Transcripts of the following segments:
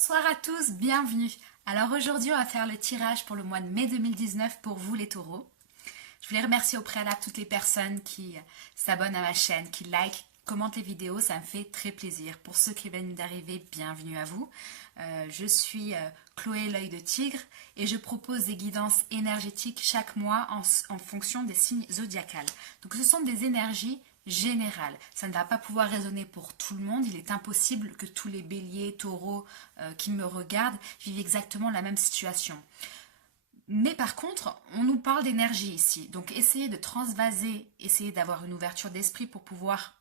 Bonsoir à tous, bienvenue. Alors aujourd'hui on va faire le tirage pour le mois de mai 2019 pour vous les taureaux. Je voulais remercier au préalable toutes les personnes qui s'abonnent à ma chaîne, qui like, commentent les vidéos, ça me fait très plaisir. Pour ceux qui viennent d'arriver, bienvenue à vous. Je suis Chloé l'œil de tigre et je propose des guidances énergétiques chaque mois en fonction des signes zodiacales. Donc ce sont des énergies générales. Ça ne va pas pouvoir résonner pour tout le monde. Il est impossible que tous les béliers, taureaux qui me regardent vivent exactement la même situation. Mais par contre, on nous parle d'énergie ici. Donc essayez de transvaser, essayez d'avoir une ouverture d'esprit pour pouvoir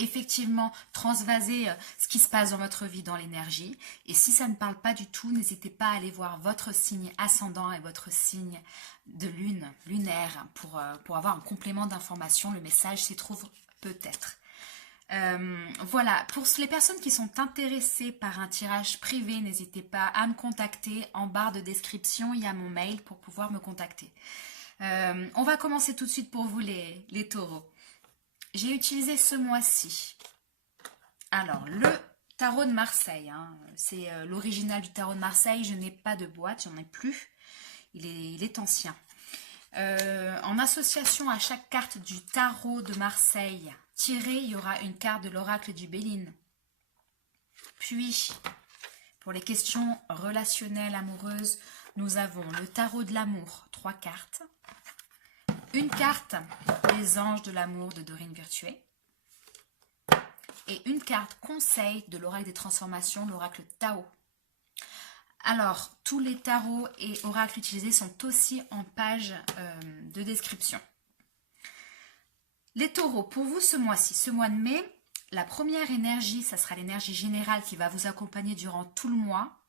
effectivement transvaser ce qui se passe dans votre vie dans l'énergie. Et si ça ne parle pas du tout, n'hésitez pas à aller voir votre signe ascendant et votre signe de lune, lunaire, pour avoir un complément d'information. Le message s'y trouve peut-être. Voilà, pour les personnes qui sont intéressées par un tirage privé, n'hésitez pas à me contacter. En barre de description, il y a mon mail pour pouvoir me contacter. On va commencer tout de suite pour vous les taureaux. J'ai utilisé ce mois-ci, alors le tarot de Marseille, hein, c'est l'original du tarot de Marseille, je n'ai pas de boîte, j'en ai plus, il est ancien. En association à chaque carte du tarot de Marseille tirée, il y aura une carte de l'oracle du Béline. Puis, pour les questions relationnelles, amoureuses, nous avons le tarot de l'amour, 3 cartes. Une carte, les anges de l'amour de Dorine Virtué. Et une carte conseil de l'oracle des transformations, l'oracle Tao. Alors, tous les tarots et oracles utilisés sont aussi en page de description. Les taureaux, pour vous ce mois-ci, ce mois de mai, la première énergie, ça sera l'énergie générale qui va vous accompagner durant tout le mois.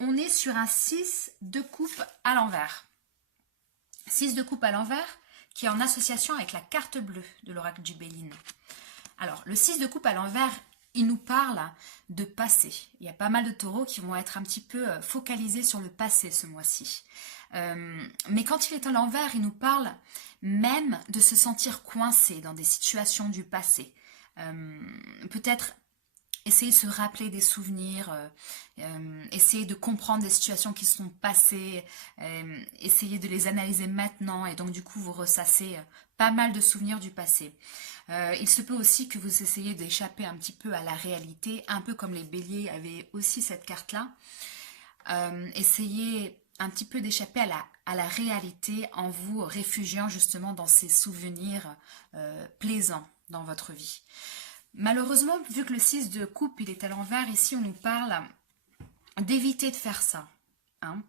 On est sur un 6 de coupe à l'envers. 6 de coupe à l'envers qui est en association avec la carte bleue de l'oracle du Béline. Alors, le 6 de coupe à l'envers, il nous parle de passé. Il y a pas mal de taureaux qui vont être un petit peu focalisés sur le passé ce mois-ci. Mais quand il est à l'envers, il nous parle même de se sentir coincé dans des situations du passé. Peut-être essayer de se rappeler des souvenirs, essayer de comprendre des situations qui sont passées, essayer de les analyser maintenant et donc du coup vous ressassez pas mal de souvenirs du passé. Il se peut aussi que vous essayiez d'échapper un petit peu à la réalité, un peu comme les béliers avaient aussi cette carte-là. Essayez un petit peu d'échapper à la réalité en vous réfugiant justement dans ces souvenirs plaisants dans votre vie. Malheureusement, vu que le 6 de coupe, il est à l'envers, ici on nous parle d'éviter de faire ça. Hein.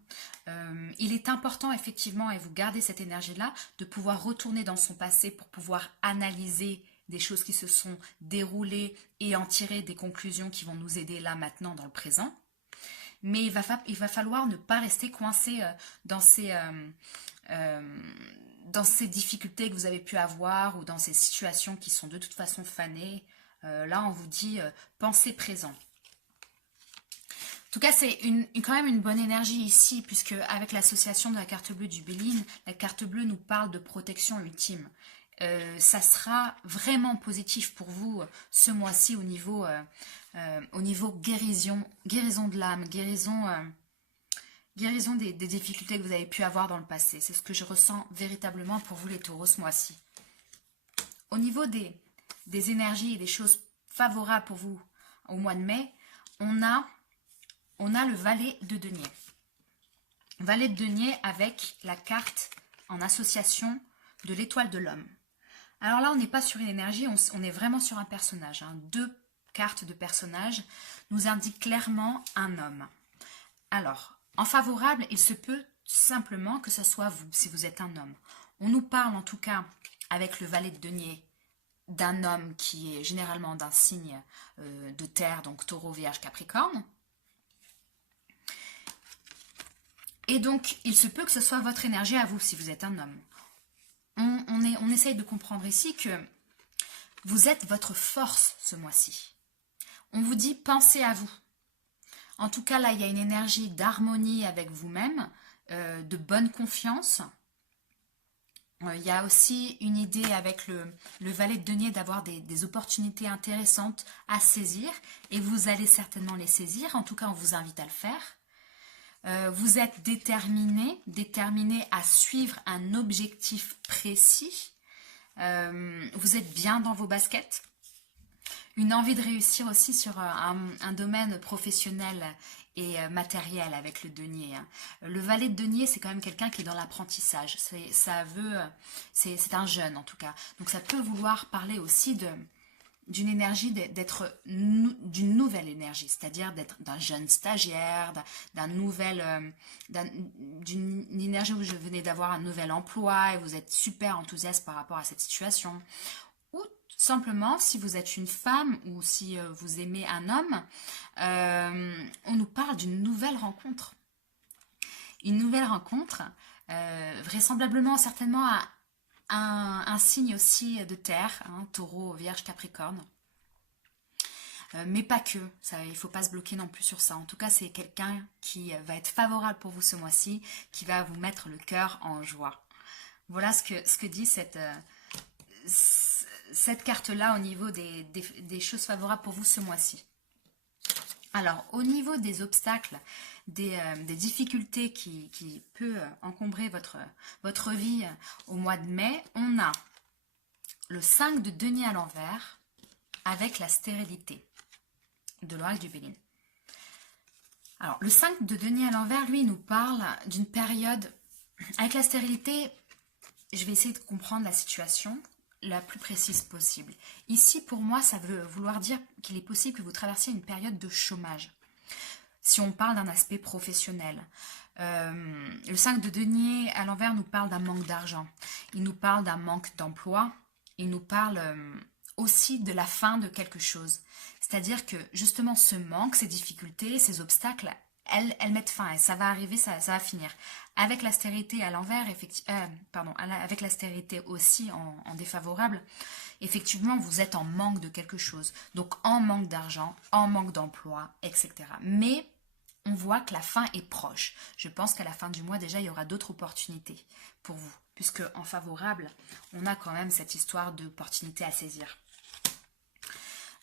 Il est important effectivement, et vous gardez cette énergie-là, de pouvoir retourner dans son passé pour pouvoir analyser des choses qui se sont déroulées et en tirer des conclusions qui vont nous aider là maintenant dans le présent. Mais il va falloir ne pas rester coincé dans ces difficultés que vous avez pu avoir ou dans ces situations qui sont de toute façon fanées. Là, on vous dit pensez présent. En tout cas, c'est quand même une bonne énergie ici, puisque avec l'association de la carte bleue du Béline, la carte bleue nous parle de protection ultime. Ça sera vraiment positif pour vous ce mois-ci au niveau guérison de l'âme, guérison des difficultés que vous avez pu avoir dans le passé. C'est ce que je ressens véritablement pour vous les taureaux ce mois-ci. Au niveau des énergies et des choses favorables pour vous au mois de mai, on a le valet de denier. Valet de denier avec la carte en association de l'étoile de l'homme. Alors là, on n'est pas sur une énergie, on est vraiment sur un personnage. Hein. 2 cartes de personnage nous indiquent clairement un homme. Alors, en favorable, il se peut simplement que ce soit vous, si vous êtes un homme. On nous parle en tout cas, avec le valet de denier, d'un homme qui est généralement d'un signe de terre, donc taureau, vierge, capricorne. Et donc, il se peut que ce soit votre énergie à vous, si vous êtes un homme. On essaye de comprendre ici que vous êtes votre force ce mois-ci. On vous dit, pensez à vous. En tout cas, là, il y a une énergie d'harmonie avec vous-même, de bonne confiance. Il y a aussi une idée avec le valet de denier d'avoir des opportunités intéressantes à saisir et vous allez certainement les saisir, en tout cas on vous invite à le faire. Vous êtes déterminé à suivre un objectif précis. Vous êtes bien dans vos baskets. Une envie de réussir aussi sur un domaine professionnel et matériel avec le denier. Hein. Le valet de denier, c'est quand même quelqu'un qui est dans l'apprentissage. C'est un jeune en tout cas. Donc ça peut vouloir parler aussi d'une énergie, d'une nouvelle énergie, c'est-à-dire d'être d'un jeune stagiaire, d'une énergie où je venais d'avoir un nouvel emploi et vous êtes super enthousiaste par rapport à cette situation. Ou simplement, si vous êtes une femme ou si vous aimez un homme, on nous parle d'une nouvelle rencontre. Une nouvelle rencontre, vraisemblablement, certainement un signe aussi de terre, hein, taureau, vierge, capricorne. Mais pas que, ça, il ne faut pas se bloquer non plus sur ça. En tout cas, c'est quelqu'un qui va être favorable pour vous ce mois-ci, qui va vous mettre le cœur en joie. Voilà ce que dit cette carte-là au niveau des choses favorables pour vous ce mois-ci. Alors, au niveau des obstacles, des difficultés qui peut encombrer votre vie au mois de mai, on a le 5 de denier à l'envers avec la stérilité de l'oracle du Béline. Alors, le 5 de denier à l'envers, lui, nous parle d'une période... Avec la stérilité, je vais essayer de comprendre la situation la plus précise possible. Ici, pour moi, ça veut vouloir dire qu'il est possible que vous traversiez une période de chômage. Si on parle d'un aspect professionnel. Le 5 de denier à l'envers nous parle d'un manque d'argent. Il nous parle d'un manque d'emploi. Il nous parle aussi de la fin de quelque chose. C'est-à-dire que justement ce manque, ces difficultés, ces obstacles, elles mettent fin et ça va arriver, ça va finir. Avec l'austérité à l'envers, avec l'austérité aussi en défavorable, effectivement, vous êtes en manque de quelque chose. Donc, en manque d'argent, en manque d'emploi, etc. Mais, on voit que la fin est proche. Je pense qu'à la fin du mois, déjà, il y aura d'autres opportunités pour vous. Puisque, en favorable, on a quand même cette histoire d'opportunité à saisir.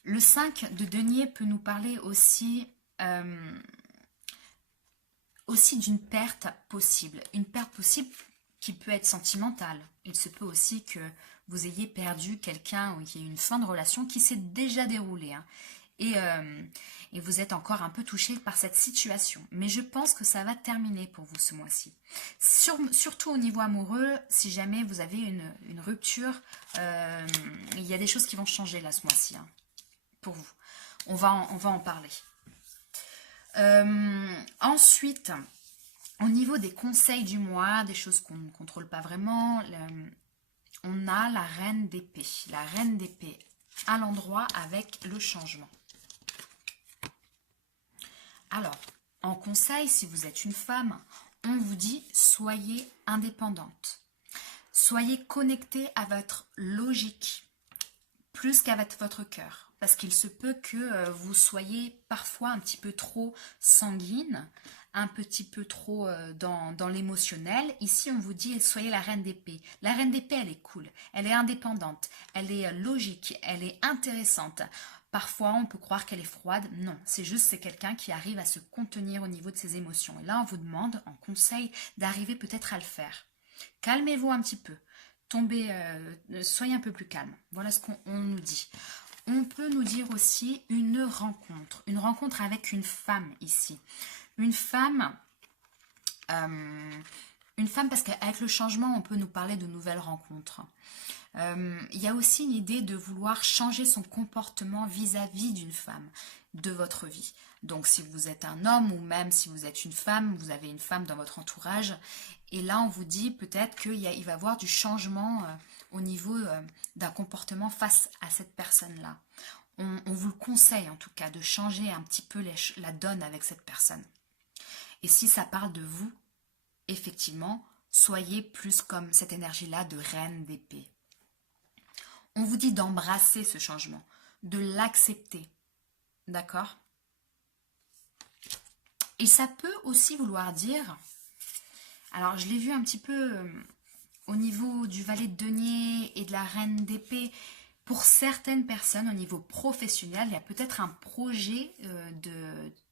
Le 5 de denier peut nous parler aussi d'une perte possible. Une perte possible qui peut être sentimentale. Il se peut aussi que vous ayez perdu quelqu'un ou qu'il y ait une fin de relation qui s'est déjà déroulée. Hein. Et vous êtes encore un peu touché par cette situation. Mais je pense que ça va terminer pour vous ce mois-ci. Surtout au niveau amoureux, si jamais vous avez une rupture, il y a des choses qui vont changer là ce mois-ci. Hein, pour vous. On va en parler. Ensuite, au niveau des conseils du mois, des choses qu'on ne contrôle pas vraiment, on a la reine d'épée. La reine d'épée à l'endroit avec le changement. Alors, en conseil, si vous êtes une femme, on vous dit soyez indépendante. Soyez connectée à votre logique, plus qu'avec votre cœur. Parce qu'il se peut que vous soyez parfois un petit peu trop sanguine, un petit peu trop dans l'émotionnel. Ici, on vous dit soyez la reine d'épée. La reine d'épée, elle est cool, elle est indépendante, elle est logique, elle est intéressante. Parfois, on peut croire qu'elle est froide. Non, c'est quelqu'un qui arrive à se contenir au niveau de ses émotions. Et là, on vous demande, en conseil, d'arriver peut-être à le faire. Calmez-vous un petit peu. Soyez un peu plus calme. Voilà ce qu'on nous dit. On peut nous dire aussi une rencontre avec une femme ici. Une femme parce qu'avec le changement, on peut nous parler de nouvelles rencontres. Il y a aussi une idée de vouloir changer son comportement vis-à-vis d'une femme de votre vie. Donc si vous êtes un homme ou même si vous êtes une femme, vous avez une femme dans votre entourage. Et là, on vous dit peut-être qu'il va y avoir du changement au niveau d'un comportement face à cette personne-là. On vous le conseille en tout cas de changer un petit peu la donne avec cette personne. Et si ça parle de vous, effectivement, soyez plus comme cette énergie-là de reine d'épée. On vous dit d'embrasser ce changement, de l'accepter. D'accord ? Et ça peut aussi vouloir dire, alors je l'ai vu un petit peu au niveau du valet de denier et de la reine d'épée, pour certaines personnes au niveau professionnel, il y a peut-être un projet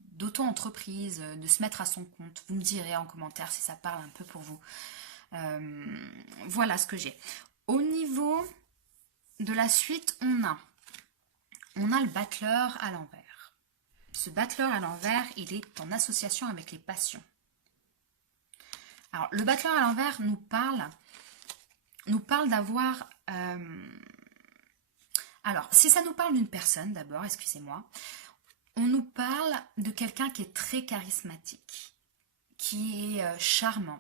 d'auto-entreprise, de se mettre à son compte. Vous me direz en commentaire si ça parle un peu pour vous. Voilà ce que j'ai. Au niveau de la suite, on a le battleur à l'envers. Ce battleur à l'envers, il est en association avec les passions. Alors, le battleur à l'envers nous parle d'avoir... Alors, si ça nous parle d'une personne, d'abord, excusez-moi, on nous parle de quelqu'un qui est très charismatique, qui est charmant.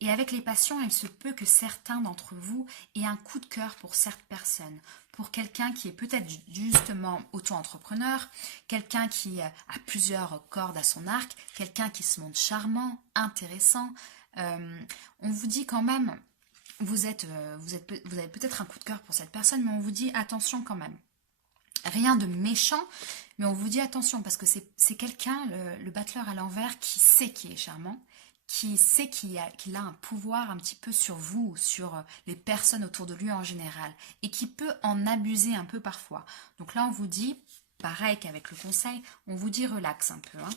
Et avec les passions, il se peut que certains d'entre vous aient un coup de cœur pour cette personne, pour quelqu'un qui est peut-être justement auto-entrepreneur, quelqu'un qui a plusieurs cordes à son arc, quelqu'un qui se montre charmant, intéressant. On vous dit quand même, vous avez peut-être un coup de cœur pour cette personne, mais on vous dit attention quand même. Rien de méchant, mais on vous dit attention parce que c'est quelqu'un, le battleur à l'envers, qui sait qu'il est charmant, qui sait qu'il a un pouvoir un petit peu sur vous, sur les personnes autour de lui en général, et qui peut en abuser un peu parfois. Donc là, on vous dit, pareil qu'avec le conseil, on vous dit relax un peu, hein.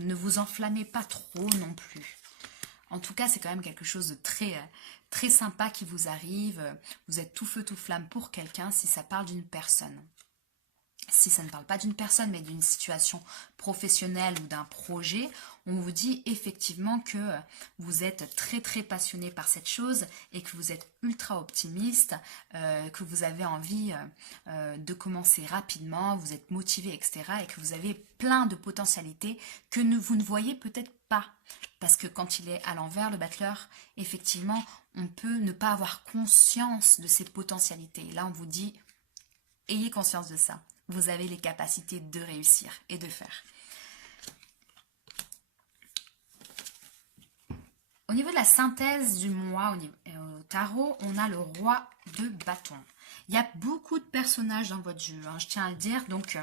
Ne vous enflammez pas trop non plus. En tout cas, c'est quand même quelque chose de très sympa qui vous arrive. Vous êtes tout feu, tout flamme pour quelqu'un si ça parle d'une personne. Si ça ne parle pas d'une personne, mais d'une situation professionnelle ou d'un projet, on vous dit effectivement que vous êtes très passionné par cette chose et que vous êtes ultra optimiste, que vous avez envie de commencer rapidement, vous êtes motivé, etc. et que vous avez plein de potentialités que vous ne voyez peut-être pas. Parce que quand il est à l'envers, le battleur, effectivement, on peut ne pas avoir conscience de ses potentialités. Là, on vous dit, ayez conscience de ça. Vous avez les capacités de réussir et de faire. Au niveau de la synthèse du mois au tarot, on a le roi de bâton. Il y a beaucoup de personnages dans votre jeu, hein, je tiens à le dire. Donc,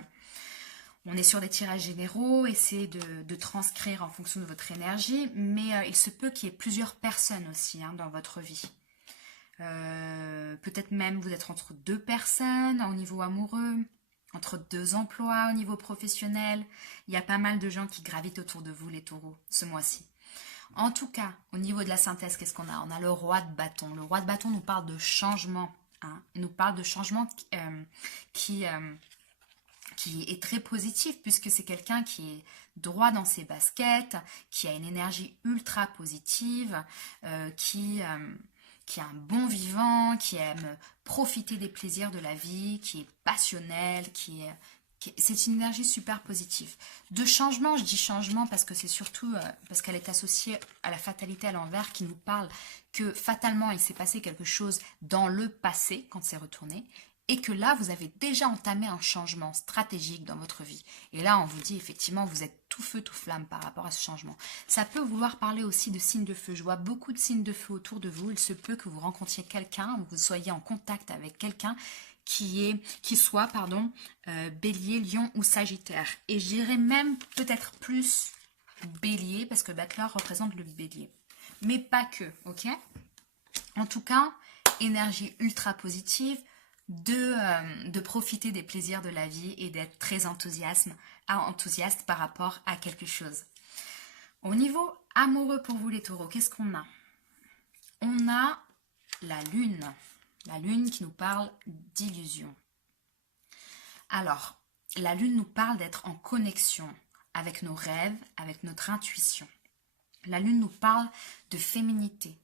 on est sur des tirages généraux, essayez de transcrire en fonction de votre énergie. Mais il se peut qu'il y ait plusieurs personnes aussi dans votre vie. Peut-être même vous êtes entre deux personnes au niveau amoureux, entre deux emplois au niveau professionnel. Il y a pas mal de gens qui gravitent autour de vous, les taureaux, ce mois-ci. En tout cas, au niveau de la synthèse, qu'est-ce qu'on a? On a le roi de bâton. Le roi de bâton nous parle de changement. Il nous parle de changement qui est très positif, puisque c'est quelqu'un qui est droit dans ses baskets, qui a une énergie ultra positive, qui est un bon vivant, qui aime profiter des plaisirs de la vie, qui est passionnel, c'est une énergie super positive. De changement, je dis changement parce que c'est surtout parce qu'elle est associée à la fatalité à l'envers, qui nous parle que fatalement il s'est passé quelque chose dans le passé quand c'est retourné, et que là vous avez déjà entamé un changement stratégique dans votre vie. Et là on vous dit effectivement vous êtes tout feu tout flamme par rapport à ce changement. Ça peut vouloir parler aussi de signes de feu. Je vois beaucoup de signes de feu autour de vous. Il se peut que vous rencontriez quelqu'un, ou que vous soyez en contact avec quelqu'un qui soit Bélier, Lion ou Sagittaire. Et je dirais même peut-être plus Bélier, parce que Battleur représente le Bélier. Mais pas que, ok? En tout cas, énergie ultra positive, de profiter des plaisirs de la vie et d'être très enthousiaste par rapport à quelque chose. Au niveau amoureux pour vous les taureaux, qu'est-ce qu'on a? On a la lune. La lune qui nous parle d'illusion. Alors, la lune nous parle d'être en connexion avec nos rêves, avec notre intuition. La lune nous parle de féminité.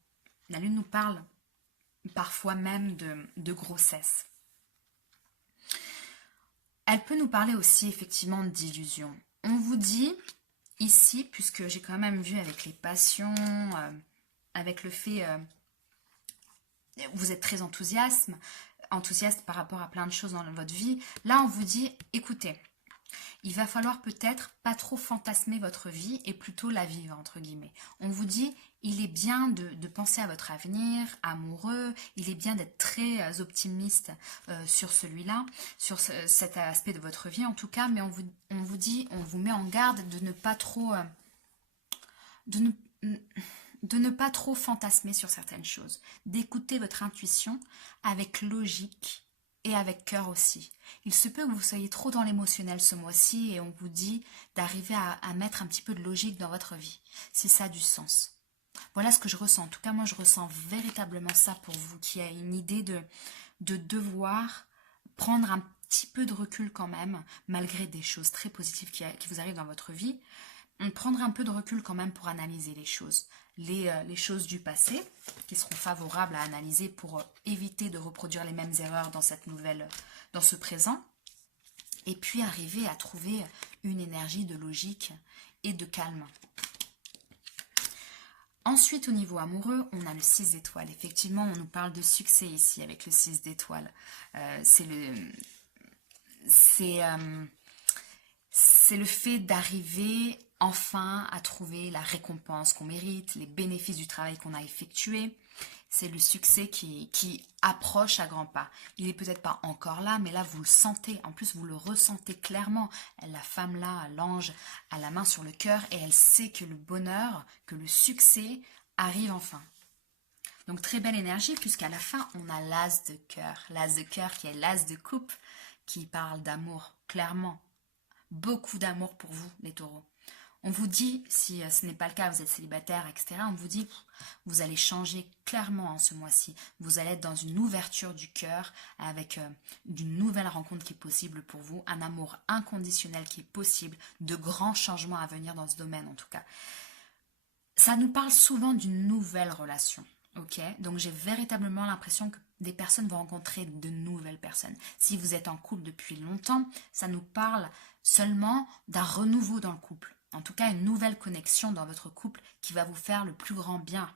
La lune nous parle parfois même de grossesse. Elle peut nous parler aussi effectivement d'illusion. On vous dit ici, puisque j'ai quand même vu avec les passions, avec le fait... vous êtes très enthousiaste par rapport à plein de choses dans votre vie. Là, on vous dit, écoutez, il va falloir peut-être pas trop fantasmer votre vie et plutôt la vivre, entre guillemets. On vous dit, il est bien de penser à votre avenir amoureux, il est bien d'être très optimiste sur celui-là, sur cet aspect de votre vie en tout cas, mais on vous dit, on vous met en garde de ne pas trop... de de ne pas trop fantasmer sur certaines choses, d'écouter votre intuition avec logique et avec cœur aussi. Il se peut que vous soyez trop dans l'émotionnel ce mois-ci et on vous dit d'arriver à mettre un petit peu de logique dans votre vie, si ça a du sens. Voilà ce que je ressens. En tout cas, moi, je ressens véritablement ça pour vous, qui a une idée de devoir prendre un petit peu de recul quand même, malgré des choses très positives qui vous arrivent dans votre vie. Prendre un peu de recul quand même pour analyser les choses. Les choses du passé qui seront favorables à analyser pour éviter de reproduire les mêmes erreurs dans dans ce présent. Et puis arriver à trouver une énergie de logique et de calme. Ensuite, au niveau amoureux, on a le 6 d'étoiles. Effectivement, on nous parle de succès ici avec le 6 d'étoiles. C'est le fait d'arriver enfin à trouver la récompense qu'on mérite, les bénéfices du travail qu'on a effectué. C'est le succès qui approche à grands pas. Il n'est peut-être pas encore là, mais là vous le sentez. En plus, vous le ressentez clairement. La femme là, l'ange, a la main sur le cœur et elle sait que le bonheur, que le succès arrive enfin. Donc très belle énergie puisqu'à la fin, on a l'as de cœur. L'as de cœur qui est l'as de coupe, qui parle d'amour, clairement. Beaucoup d'amour pour vous, les taureaux. On vous dit, si ce n'est pas le cas, vous êtes célibataire, etc., on vous dit, vous allez changer clairement ce mois-ci. Vous allez être dans une ouverture du cœur avec d'une nouvelle rencontre qui est possible pour vous, un amour inconditionnel qui est possible, de grands changements à venir dans ce domaine en tout cas. Ça nous parle souvent d'une nouvelle relation. Ok, donc j'ai véritablement l'impression que des personnes vont rencontrer de nouvelles personnes. Si vous êtes en couple depuis longtemps, ça nous parle seulement d'un renouveau dans le couple. En tout cas, une nouvelle connexion dans votre couple qui va vous faire le plus grand bien.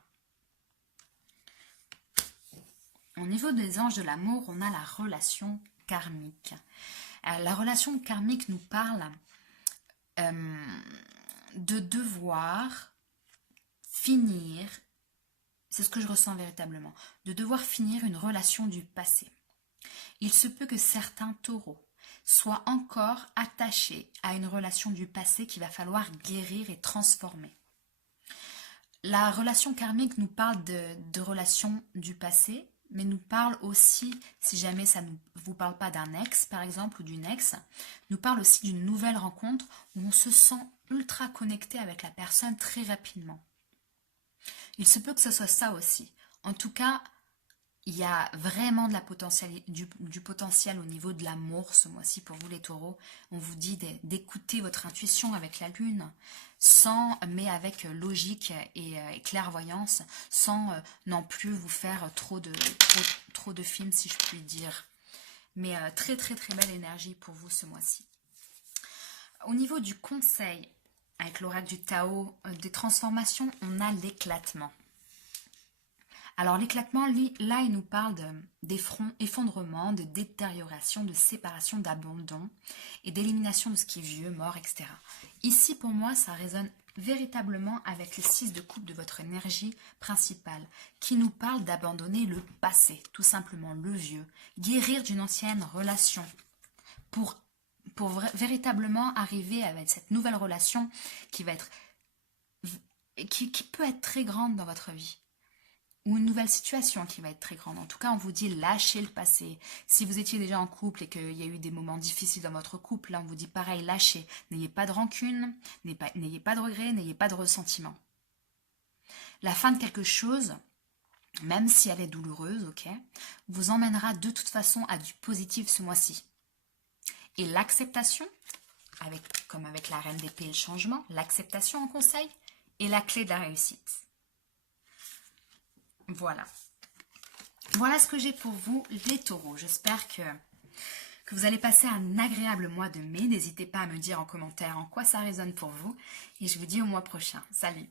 Au niveau des anges de l'amour, on a la relation karmique. La relation karmique nous parle de devoir finir, c'est ce que je ressens véritablement, de devoir finir une relation du passé. Il se peut que certains taureaux soient encore attachés à une relation du passé qu'il va falloir guérir et transformer. La relation karmique nous parle de relations du passé, mais nous parle aussi, si jamais ça ne vous parle pas d'un ex par exemple ou d'une ex, nous parle aussi d'une nouvelle rencontre où on se sent ultra connecté avec la personne très rapidement. Il se peut que ce soit ça aussi. En tout cas, il y a vraiment de du potentiel au niveau de l'amour ce mois-ci pour vous les taureaux. On vous dit d'écouter votre intuition avec la lune, mais avec logique et clairvoyance, sans non plus vous faire trop de films si je puis dire. Mais très très très belle énergie pour vous ce mois-ci. Au niveau du conseil, avec l'oracle du Tao, des transformations, on a l'éclatement. Alors l'éclatement, là, il nous parle d'effondrement, de détérioration, de séparation, d'abandon et d'élimination de ce qui est vieux, mort, etc. Ici, pour moi, ça résonne véritablement avec le 6 de coupe de votre énergie principale, qui nous parle d'abandonner le passé, tout simplement le vieux, guérir d'une ancienne relation, pour véritablement arriver avec cette nouvelle relation qui peut être très grande dans votre vie. Ou une nouvelle situation qui va être très grande. En tout cas, on vous dit lâchez le passé. Si vous étiez déjà en couple et qu'il y a eu des moments difficiles dans votre couple, là on vous dit pareil, lâchez. N'ayez pas de rancune, n'ayez pas de regrets, n'ayez pas de ressentiment. La fin de quelque chose, même si elle est douloureuse, ok, vous emmènera de toute façon à du positif ce mois-ci. Et l'acceptation, comme avec la reine d'épée et le changement, l'acceptation en conseil est la clé de la réussite. Voilà. Voilà ce que j'ai pour vous, les taureaux. J'espère que vous allez passer un agréable mois de mai. N'hésitez pas à me dire en commentaire en quoi ça résonne pour vous. Et je vous dis au mois prochain. Salut!